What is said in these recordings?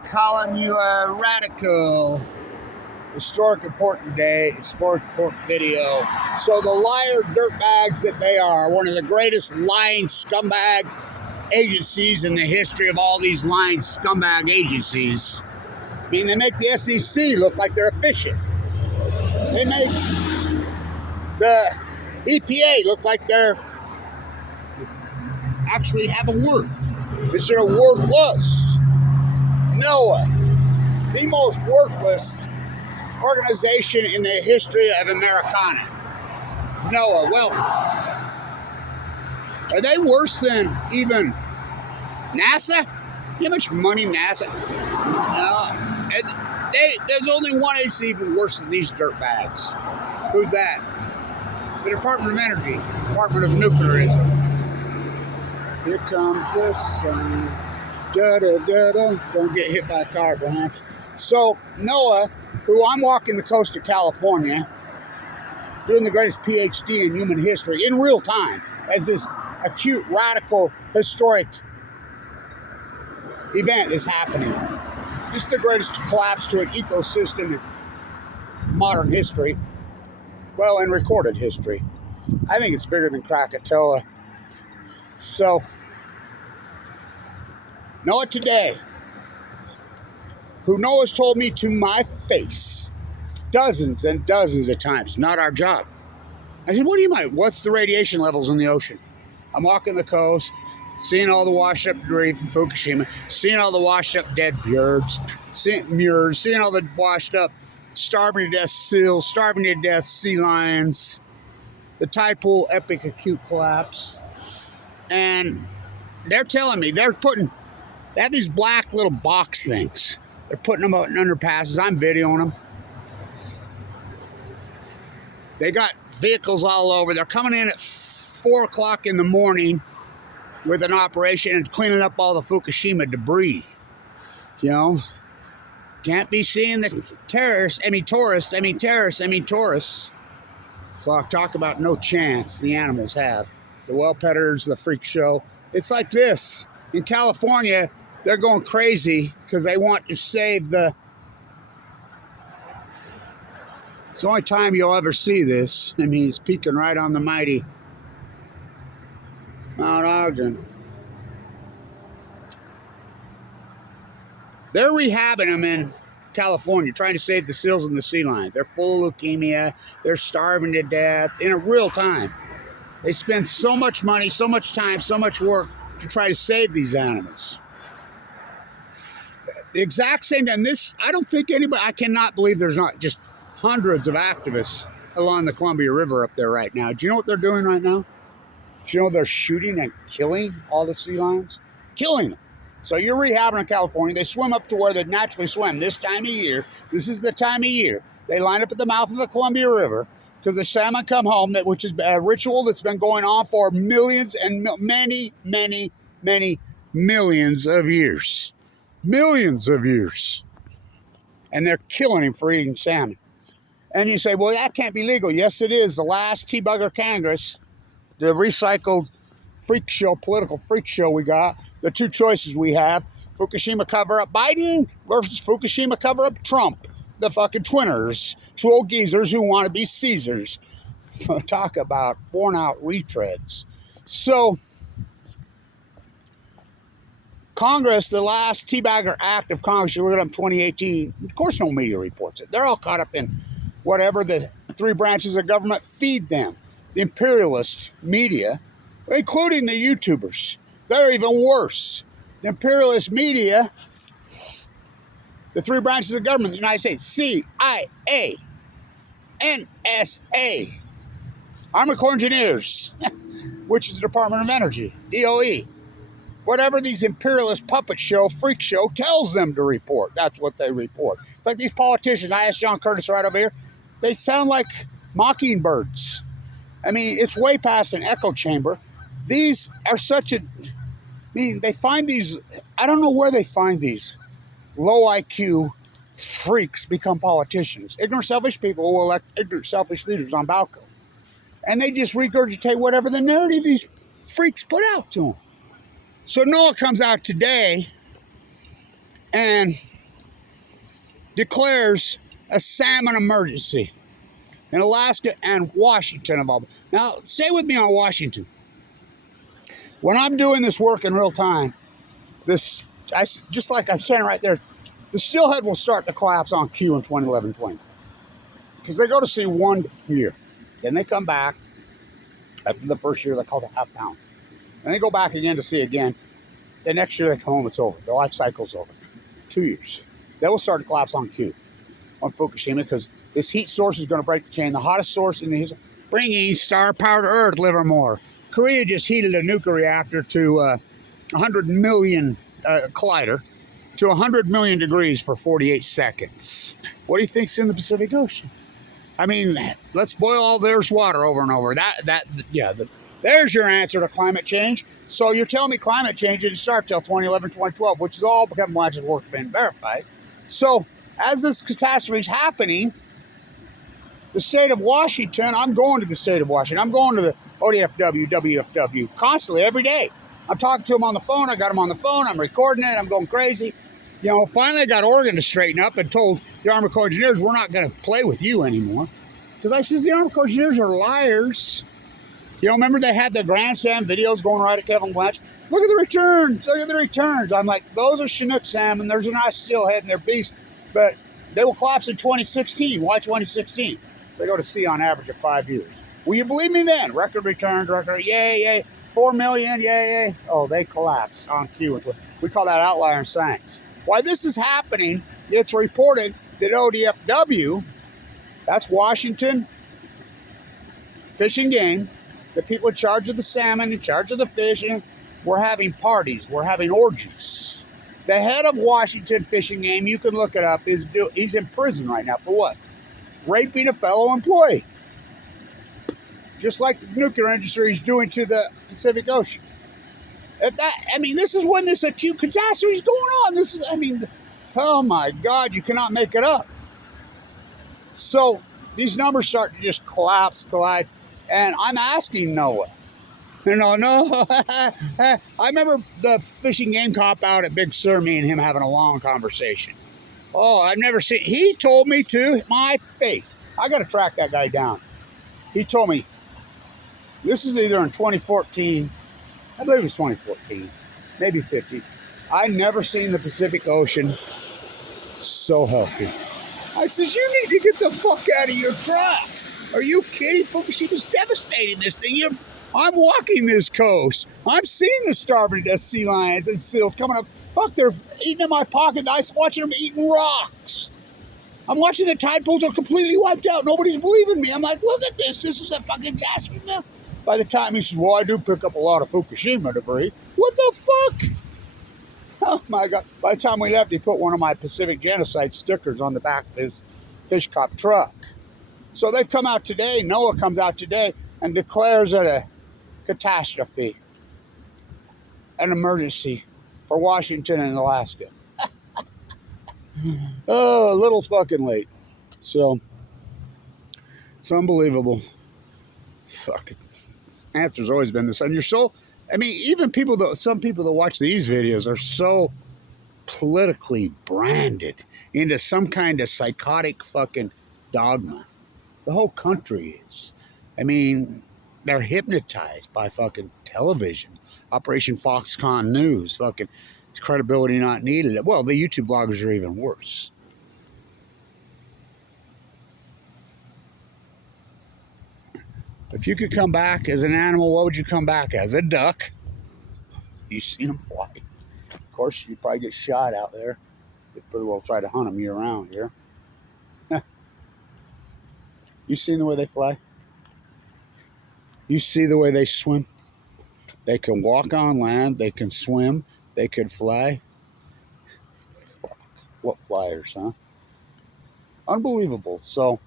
Calling you a radical. Historic important day, historic important video. So the liar dirtbags that they are, one of the greatest lying scumbag agencies in the history of all these lying scumbag agencies. I mean, they make the SEC look like they're efficient. They make the EPA look like they're actually have a worth instead of worthless. NOAA, the most worthless organization in the history of Americana. NOAA, well, are they worse than even NASA? You know how much money NASA? No, there's only one agency even worse than these dirtbags. Who's that? The Department of Energy, Department of Nuclearism. Here comes the sun. Da-da-da-da. Don't get hit by a car, perhaps. So, NOAA, who I'm walking the coast of California, doing the greatest PhD in human history in real time, as this acute, radical, historic event is happening. This is the greatest collapse to an ecosystem in modern history. Well, in recorded history. I think it's bigger than Krakatoa. So, NOAA today, who NOAA's told me to my face dozens and dozens of times, not our job. I said, what do you mean? What's the radiation levels in the ocean? I'm walking the coast, seeing all the washed up debris from Fukushima, seeing all the washed up dead birds, seeing all the washed up starving to death seals, starving to death sea lions, the tide pool epic acute collapse. And they're telling me they have these black little box things. They're putting them out in underpasses. I'm videoing them. They got vehicles all over. They're coming in at 4 o'clock in the morning with an operation and cleaning up all the Fukushima debris. You know, can't be seeing the tourists. Fuck, talk about no chance the animals have. The well petters, the freak show. It's like this. In California, they're going crazy because they want to save the... It's the only time you'll ever see this. I mean, it's peeking right on the mighty Mount Ogden. They're rehabbing them in California, trying to save the seals and the sea lions. They're full of leukemia. They're starving to death in a real time. They spend so much money, so much time, so much work to try to save these animals. The exact same, and this, I don't think anybody, I cannot believe there's not just hundreds of activists along the Columbia River up there right now. Do you know what they're doing right now? Do you know they're shooting and killing all the sea lions? Killing them. So you're rehabbing in California. They swim up to where they naturally swim this time of year. This is the time of year. They line up at the mouth of the Columbia River because the salmon come home, which is a ritual that's been going on for millions and many, many, many millions of years. Millions of years. And they're killing him for eating salmon. And you say, well, that can't be legal. Yes, it is. The last T-Bugger Congress, the recycled freak show, political freak show we got, the two choices we have, Fukushima cover-up Biden versus Fukushima cover-up Trump. The fucking twinners, two old geezers who want to be Caesars. Talk about worn-out retreads. So, Congress, the last T-Bagger Act of Congress, you look it up in 2018, of course no media reports it. They're all caught up in whatever the three branches of government feed them. The imperialist media, including the YouTubers. They're even worse. The imperialist media, the three branches of government, the United States, CIA, NSA, Army Corps Engineers, which is the Department of Energy, DOE. Whatever these imperialist puppet show, freak show tells them to report. That's what they report. It's like these politicians. I asked John Curtis right over here. They sound like mockingbirds. I mean, it's way past an echo chamber. These are such a... I mean, they find these... I don't know where they find these low IQ freaks become politicians. Ignorant, selfish people will elect ignorant, selfish leaders on balcony. And they just regurgitate whatever the narrative these freaks put out to them. So NOAA comes out today and declares a salmon emergency in Alaska and Washington of all. Now, stay with me on Washington. When I'm doing this work in real time, just like I'm saying right there, the steelhead will start to collapse on cue in 2011-20, because they go to sea 1 year, then they come back after the first year. They call it a half pound, and they go back again to sea again. The next year they come home, it's over. The life cycle's over. 2 years. They will start to collapse on cue on Fukushima, because this heat source is going to break the chain. The hottest source in the history, bringing star-powered Earth, Livermore. Korea just heated a nuclear reactor to 100 million collider to 100 million degrees for 48 seconds. What do you think's in the Pacific Ocean? I mean, let's boil all there's water over and over. There's your answer to climate change. So you're telling me climate change didn't start till 2011, 2012, which is all Kevin Blanchard's work been verified. So as this catastrophe is happening, the state of Washington, I'm going to the state of Washington. I'm going to the ODFW, WFW constantly every day. I'm talking to them on the phone. I got them on the phone. I'm recording it. I'm going crazy. You know, finally I got Oregon to straighten up and told the Army Corps of Engineers, we're not going to play with you anymore. Because I says the Army Corps of Engineers are liars. You know, remember they had the grandstand videos going right at Kevin Blanchard? Look at the returns. Look at the returns. I'm like, those are Chinook salmon. There's a nice steelhead and they're beasts. But they will collapse in 2016. Why 2016? They go to sea on average of 5 years. Will you believe me then? Record returns, yay. 4 million, yay. Oh, they collapsed on cue. We call that outlier in science. Why this is happening, it's reported that ODFW, that's Washington Fish and Game, the people in charge of the salmon, in charge of the fishing, we're having parties, we're having orgies. The head of Washington Fish and Game, you can look it up, he's in prison right now for what? Raping a fellow employee. Just like the nuclear industry is doing to the Pacific Ocean. This is when this acute catastrophe is going on. Oh my God, you cannot make it up. So these numbers start to just collide. And I'm asking NOAA. No. I remember the fishing game cop out at Big Sur, me and him having a long conversation. Oh, I've never seen, he told me to my face. I got to track that guy down. He told me, this is either in 2014, I believe it was 2014, maybe 15. I never seen the Pacific Ocean so healthy. I says, you need to get the fuck out of your truck. Are you kidding? Fukushima's devastating this thing. I'm walking this coast. I'm seeing the starboard sea lions and seals coming up. Fuck, they're eating in my pocket. I'm watching them eating rocks. I'm watching the tide pools are completely wiped out. Nobody's believing me. I'm like, look at this. This is a fucking disaster. By the time he says, well, I do pick up a lot of Fukushima debris. What the fuck? Oh, my God. By the time we left, he put one of my Pacific Genocide stickers on the back of his fish cop truck. So they've come out today. NOAA comes out today and declares it a catastrophe, an emergency for Washington and Alaska. Oh, a little fucking late. So, it's unbelievable. Fuck it. The answer's always been the same. Even some people that watch these videos are so politically branded into some kind of psychotic fucking dogma. The whole country is. They're hypnotized by fucking television. Operation Foxconn News. Fucking credibility not needed. Well, the YouTube bloggers are even worse. If you could come back as an animal, what would you come back as? A duck. You seen them fly. Of course, you'd probably get shot out there. They'd pretty well try to hunt them year round here. You seen the way they fly? You see the way they swim? They can walk on land. They can swim. They could fly. Fuck. What flyers, huh? Unbelievable. So,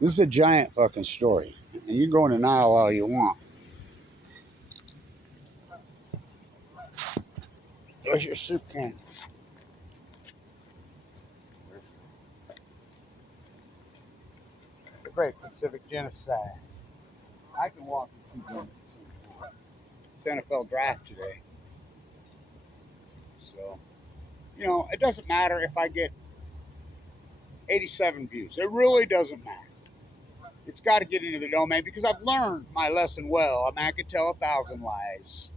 this is a giant fucking story. And you can go in denial all you want. There's your soup can. The Great Pacific Genocide. I can walk you through it's NFL draft today. So, You know, it doesn't matter if I get 87 views. It really doesn't matter. It's got to get into the domain because I've learned my lesson well. A man can tell 1,000 lies.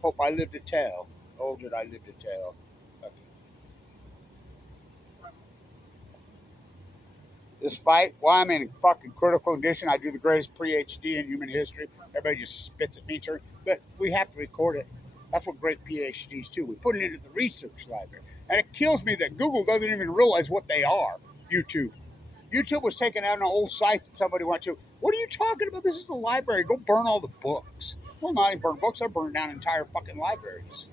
Hope I live to tell. Oh, did I live to tell? Okay. This fight, well, I'm in fucking critical condition. I do the greatest PhD in human history. Everybody just spits at me, but we have to record it. That's what great PhDs do. We put it into the research library. And it kills me that Google doesn't even realize what they are. YouTube. YouTube was taken out on an old site that somebody went to. What are you talking about? This is a library. Go burn all the books. Well, not even burn books. They're burning down entire fucking libraries.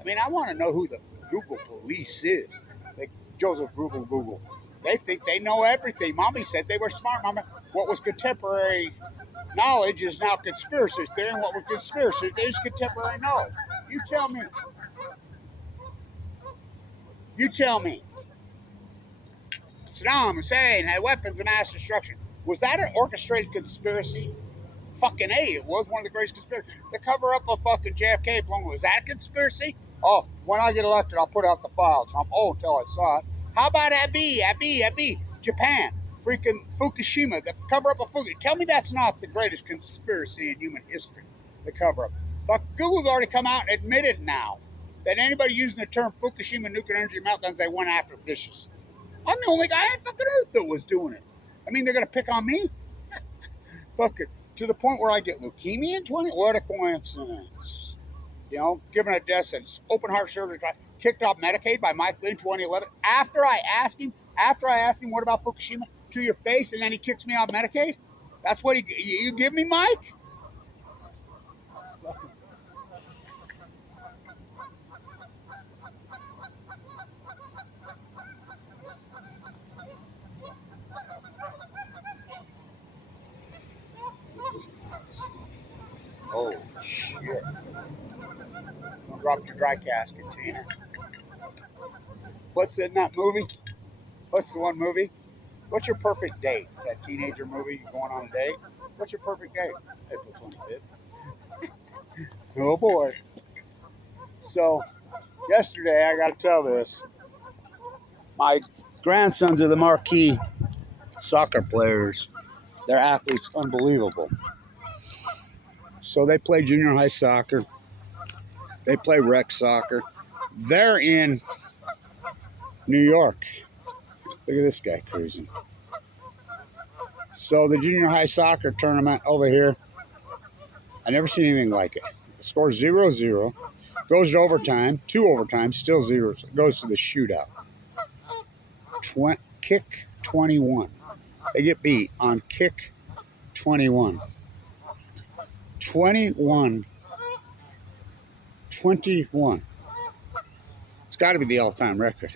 I mean, I want to know who the Google police is. Like Joseph Google. They think they know everything. Mommy said they were smart, Mama. What was contemporary knowledge is now conspiracy theory, and what was conspiracy theory is contemporary knowledge. You tell me. You tell me. Saddam Hussein had weapons of mass destruction. Was that an orchestrated conspiracy? Fucking A, it was one of the greatest conspiracies. The cover up of fucking JFK blown. Was that a conspiracy? Oh, when I get elected, I'll put out the files. I'm old until I saw it. How about AB, Japan, freaking Fukushima, the cover up of Fukushima. Tell me that's not the greatest conspiracy in human history, the cover up. But Google's already come out and admitted now that anybody using the term Fukushima nuclear energy meltdowns, they went after fishes. I'm the only guy on fucking Earth that was doing it. I mean, they're going to pick on me? Fucking, to the point where I get leukemia in 20? What a coincidence. You know, given a death sentence, open heart surgery, kicked off Medicaid by Mike Lee in 2011. After I asked him, what about Fukushima, to your face, and then he kicks me off Medicaid? That's what you give me, Mike? Oh, shit. Don't drop your dry cask container. What's in that movie? What's the one movie? What's your perfect date? That teenager movie, going on a date? What's your perfect date? April 25th. Oh, boy. So, yesterday, I got to tell this. My grandsons are the marquee soccer players. They're athletes, unbelievable. So they play junior high soccer. They play rec soccer. They're in New York. Look at this guy cruising. So the junior high soccer tournament over here, I never seen anything like it. The score 0-0, goes to overtime, 2 overtimes, still 0. Goes to the shootout. Kick 21. They get beat on kick 21. 21. It's got to be the all-time record.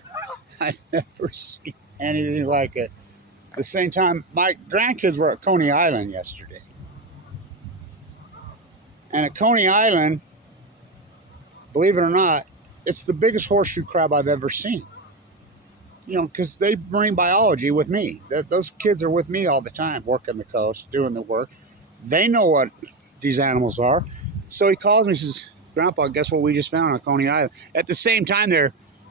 I've never seen anything like it. At the same time, my grandkids were at Coney Island yesterday. And at Coney Island, believe it or not, it's the biggest horseshoe crab I've ever seen. You know, because they marine biology with me. Those kids are with me all the time, working the coast, doing the work. They know what these animals are. So he calls me and says, Grandpa, guess what we just found on Coney Island? At the same time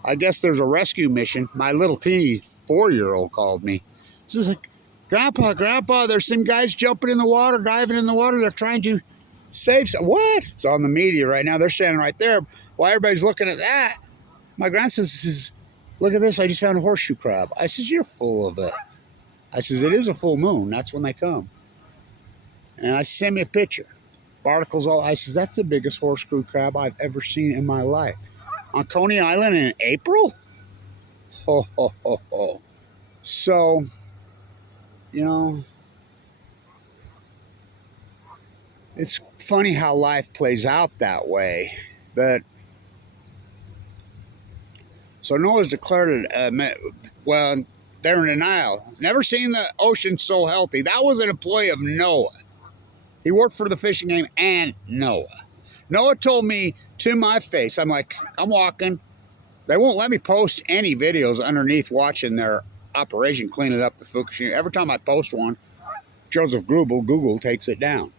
I guess there's a rescue mission. My little teeny 4-year-old called me. She's like, Grandpa, there's some guys jumping in the water, diving in the water. They're trying to save some. What? It's on the media right now. They're standing right there. While everybody's looking at that, my grandson says, look at this. I just found a horseshoe crab. I says, you're full of it. I says, it is a full moon. That's when they come. And I send me a picture. Barnacles all. I says, that's the biggest horseshoe crab I've ever seen in my life. On Coney Island in April? Ho, ho, ho, ho. So, you know, it's funny how life plays out that way. But, so NOAA's declared it, well, they're in denial. Never seen the ocean so healthy. That was an employee of NOAA. He worked for the fishing game and NOAA. NOAA told me to my face, I'm like, I'm walking. They won't let me post any videos underneath watching their operation cleaning up the Fukushima. Every time I post one, Joseph Google takes it down.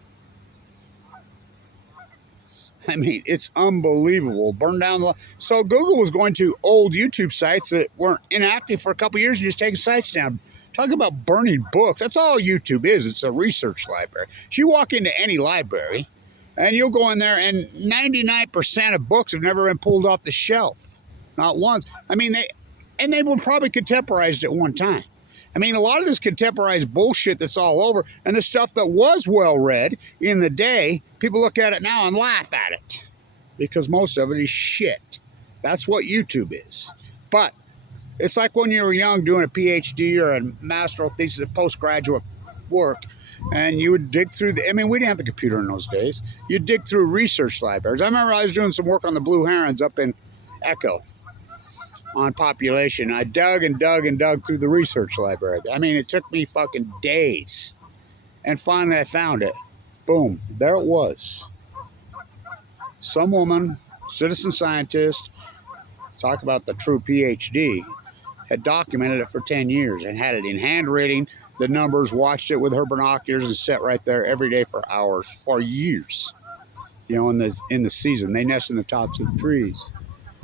I mean, it's unbelievable. Burn down the... So Google was going to old YouTube sites that weren't inactive for a couple years and just taking sites down. Talk about burning books. That's all YouTube is. It's a research library. So you walk into any library and you'll go in there and 99% of books have never been pulled off the shelf. Not once. I mean, they were probably contemporized at one time. I mean, a lot of this contemporized bullshit that's all over, and the stuff that was well-read in the day, people look at it now and laugh at it because most of it is shit. That's what YouTube is. But it's like when you were young doing a PhD or a master's thesis, a postgraduate work, and you would dig through I mean, we didn't have the computer in those days. You'd dig through research libraries. I remember I was doing some work on the blue herons up in Echo on population. I dug and dug and dug through the research library. I mean, it took me fucking days. And finally I found it. Boom, there it was. Some woman, citizen scientist, talk about the true PhD, had documented it for 10 years and had it in handwriting, the numbers, watched it with her binoculars and sat right there every day for hours, for years. You know, in the season, they nest in the tops of the trees.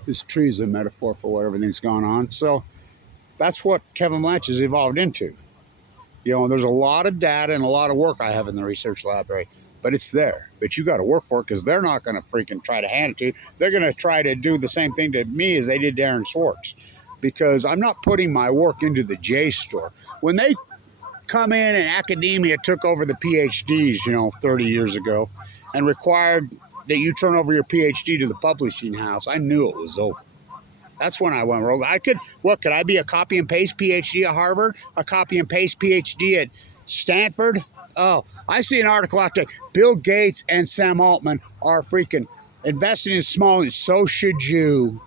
This tree is a metaphor for what everything's gone on. So that's what Kevin Blanch has evolved into. You know, there's a lot of data and a lot of work I have in the research library, but it's there. But you got to work for it because they're not going to freaking try to hand it to you. They're going to try to do the same thing to me as they did to Aaron Swartz, because I'm not putting my work into the JSTOR. When they come in and academia took over the PhDs, you know, 30 years ago and required that you turn over your PhD to the publishing house, I knew it was over. That's when I went rogue. Could I be a copy and paste PhD at Harvard? A copy and paste PhD at Stanford? Oh, I see an article out there. Bill Gates and Sam Altman are freaking investing in small, and so should you.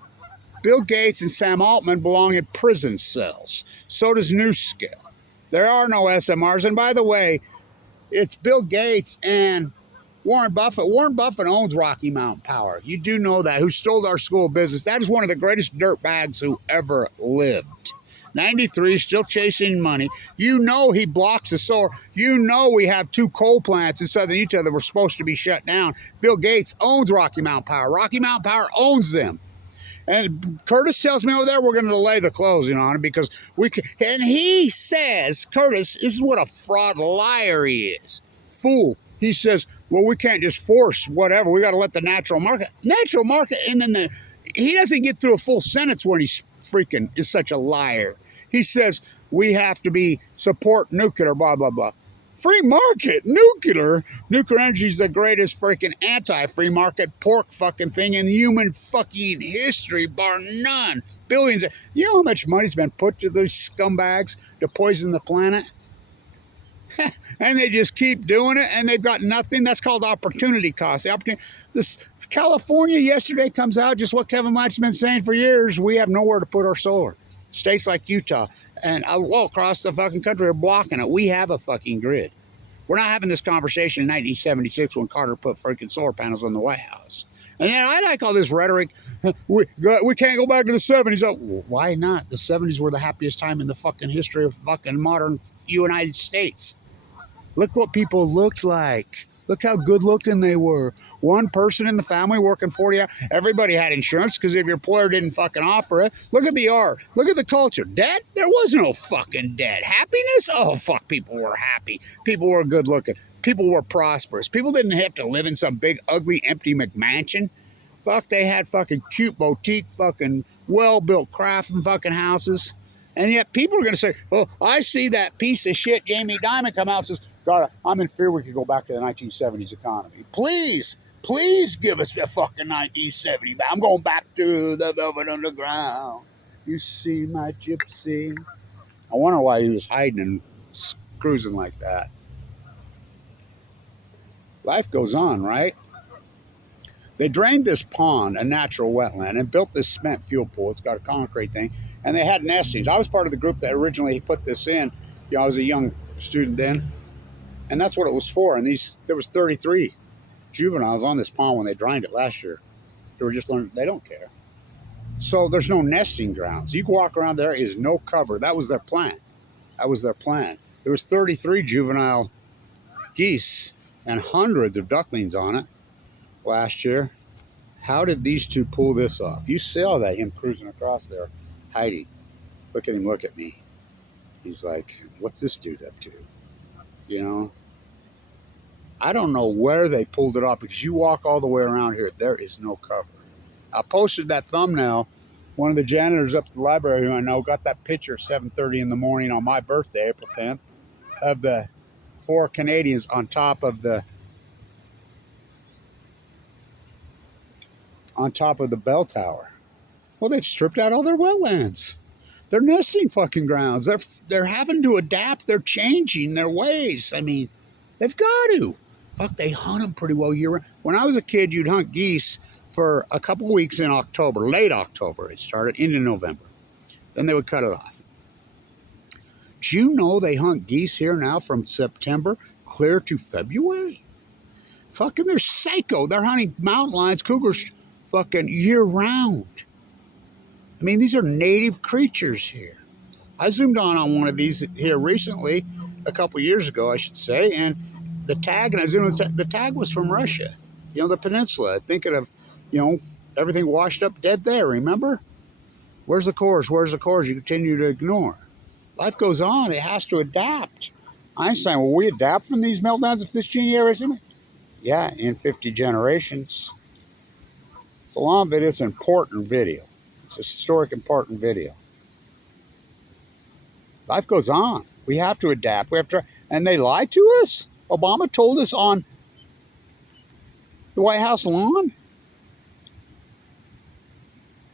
Bill Gates and Sam Altman belong in prison cells. So does NewScale. There are no SMRs. And by the way, it's Bill Gates and Warren Buffett. Warren Buffett owns Rocky Mountain Power. You do know that. Who stole our school business. That is one of the greatest dirtbags who ever lived. 93, still chasing money. You know he blocks the solar. You know we have 2 coal plants in southern Utah that were supposed to be shut down. Bill Gates owns Rocky Mountain Power. Rocky Mountain Power owns them. And Curtis tells me over there we're going to delay the closing on it because we can. And he says, Curtis, this is what a fraud liar he is. Fool. He says, well, we can't just force whatever. We got to let the natural market. And then he doesn't get through a full sentence when he's freaking is such a liar. He says, we have to support nuclear, blah, blah, blah. Free market, nuclear energy is the greatest freaking anti-free market pork fucking thing in human fucking history, bar none. Billions. You know how much money's been put to those scumbags to poison the planet? And they just keep doing it, and they've got nothing. That's called opportunity cost. This California yesterday comes out, just what Kevin Blanch's been saying for years. We have nowhere to put our solar. States like Utah and well across the fucking country are blocking it. We have a fucking grid. We're not having this conversation in 1976 when Carter put freaking solar panels on the White House. And then I like all this rhetoric. We can't go back to the 70s. Oh, why not? The 70s were the happiest time in the fucking history of fucking modern United States. Look what people looked like. Look how good looking they were. One person in the family working 40 hours. Everybody had insurance because if your employer didn't fucking offer it. Look at the art. Look at the culture. Debt? There was no fucking debt. Happiness? Oh, fuck, people were happy. People were good looking. People were prosperous. People didn't have to live in some big, ugly, empty McMansion. Fuck, they had fucking cute boutique, fucking well-built craft fucking houses. And yet people are going to say, oh, I see that piece of shit Jamie Dimon come out and says, God, I'm in fear we could go back to the 1970s economy. Please give us the fucking 1970s. I'm going back to the Velvet Underground. You see my gypsy. I wonder why he was hiding and cruising like that. Life goes on, right? They drained this pond, a natural wetland, and built this cement fuel pool. It's got a concrete thing. And they had nestings. I was part of the group that originally put this in. You know, I was a young student then. And that's what it was for. And there was 33 juveniles on this pond when they drained it last year. They were just learning, they don't care. So there's no nesting grounds. You can walk around, there is no cover. That was their plan. There was 33 juvenile geese and hundreds of ducklings on it last year. How did these two pull this off? You saw that, him cruising across there, hiding. Look at him, look at me. He's like, what's this dude up to? You know? I don't know where they pulled it off, because you walk all the way around here, there is no cover. I posted that thumbnail. One of the janitors up at the library who I know got that picture at 7:30 in the morning on my birthday, April 10th, of the 4 Canadians on top of the bell tower. Well, they've stripped out all their wetlands. They're nesting fucking grounds. They're having to adapt. They're changing their ways. I mean, they've got to. Fuck, they hunt them pretty well year round. When I was a kid, you'd hunt geese for a couple weeks in October, late October. It started into November. Then they would cut it off. Do you know they hunt geese here now from September clear to February? Fucking, they're psycho. They're hunting mountain lions, cougars, fucking year round. I mean, these are native creatures here. I zoomed on one of these here recently, a couple years ago, I should say, and the tag, and I zoomed on the tag was from Russia. You know, the peninsula. Thinking of, you know, everything washed up dead there, remember? Where's the course? Where's the course? You continue to ignore. Life goes on. It has to adapt. Einstein, will we adapt from these meltdowns if this genie ever is in it? Yeah, in 50 generations. It's a long video. It's an important video. It's a historic, important video. Life goes on. We have to adapt. We have to, and they lied to us. Obama told us on the White House lawn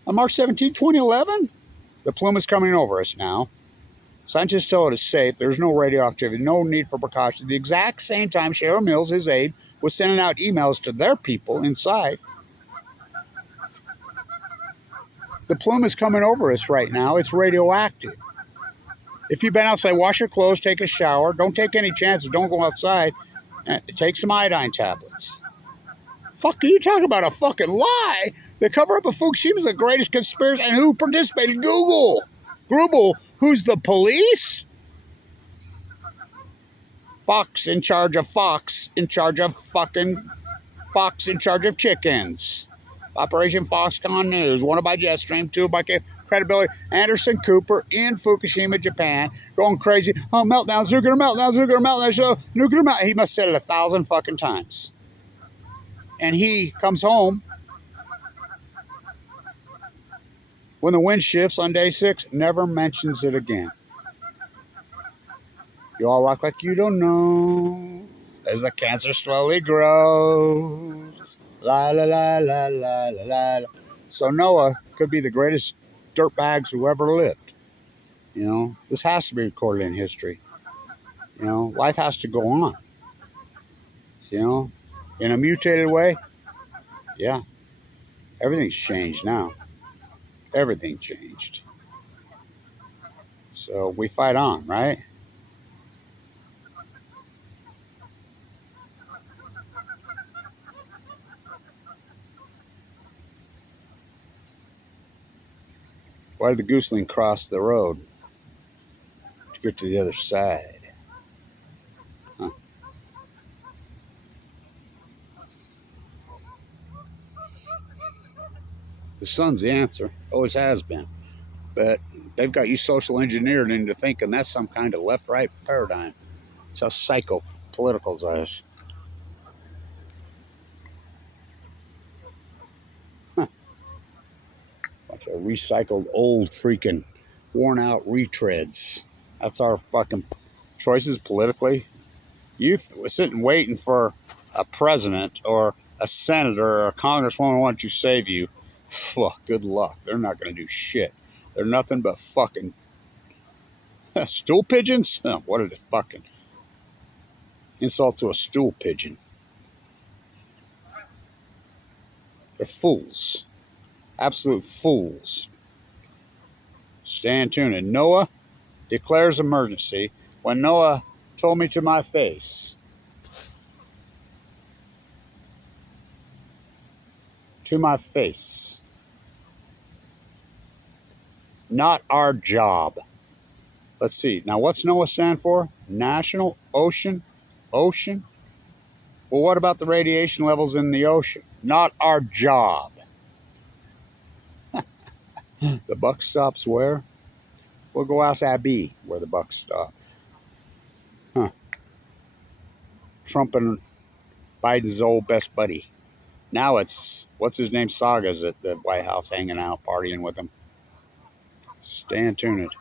on March 17, 2011. The plume is coming over us now. Scientists tell it is safe. There's no radioactivity, no need for precaution. The exact same time Cheryl Mills, his aide, was sending out emails to their people inside. The plume is coming over us right now. It's radioactive. If you've been outside, wash your clothes, take a shower. Don't take any chances. Don't go outside. Take some iodine tablets. Fuck, are you talking about a fucking lie? The cover-up of Fukushima is the greatest conspiracy. And who participated? Google. Who's the police? Fox in charge of Fox, in charge of fucking Fox, in charge of chickens. Operation Foxconn News, wanted by Jetstream, two by Credibility. Anderson Cooper in Fukushima, Japan, going crazy. Oh, meltdowns, nuclear meltdowns, nuclear meltdowns, so nuclear meltdown. He must have said it 1,000 fucking times. And he comes home when the wind shifts on day 6, never mentions it again. You all act like you don't know as the cancer slowly grows. La la la la la la la. So NOAA could be the greatest dirtbags who ever lived. You know, this has to be recorded in history. You know, life has to go on. You know, in a mutated way. Yeah, everything's changed now. Everything changed. So we fight on, right? Why did the gooseling cross the road to get to the other side? Huh. The sun's the answer. Always has been. But they've got you social engineered into thinking that's some kind of left-right paradigm. It's how psycho politicals is. Huh. Bunch of recycled, old, freaking, worn-out retreads. That's our fucking choices politically. Youth was sitting waiting for a president or a senator or a congresswoman wanting to save you. Fuck, good luck. They're not going to do shit. They're nothing but fucking stool pigeons? What are they fucking? Insult to a stool pigeon. They're fools. Absolute fools. Stand tuned. And NOAA declares emergency when NOAA told me to my face. To my face. Not our job. Let's see. Now, what's NOAA stand for? National Ocean? Ocean? Well, what about the radiation levels in the ocean? Not our job. The buck stops where? We'll go ask Abby where the buck stop. Huh. Trump and Biden's old best buddy. Now it's, what's his name, Saga's at the White House hanging out, partying with him. Stay tuned.